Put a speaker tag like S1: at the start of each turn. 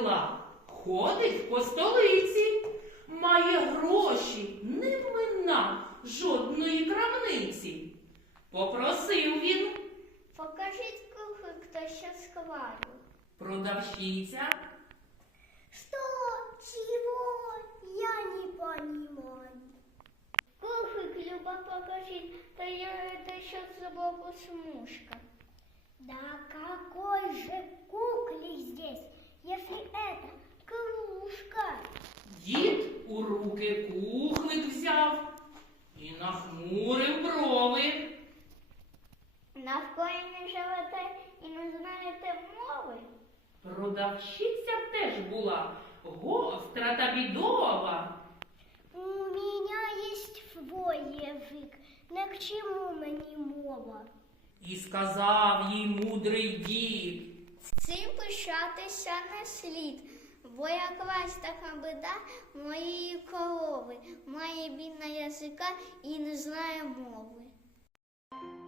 S1: села, ходить по столиці, має гроші, не мина жодної крамниці. Попросив він.
S2: Покажіть кухлик, хто ще схвалю.
S1: Продавщиця.
S2: Что? Чего? Я не понимаю. Кухлик, Люба, покажи, это еще сбоку смушка. Да какой же куклик здесь, если это кружка?
S1: Дід у руки кухлик взяв і нахмурив брови.
S2: Навколо не живете і не знаєте мови?
S1: Продавщиця теж була гостра та бідова.
S2: У меня есть свой язик, не к чему мені мова.
S1: І сказав їй мудрий дід.
S2: Цим пишатися не слід, бо якась така біда моєї корови, має бідна язика і не знає мови.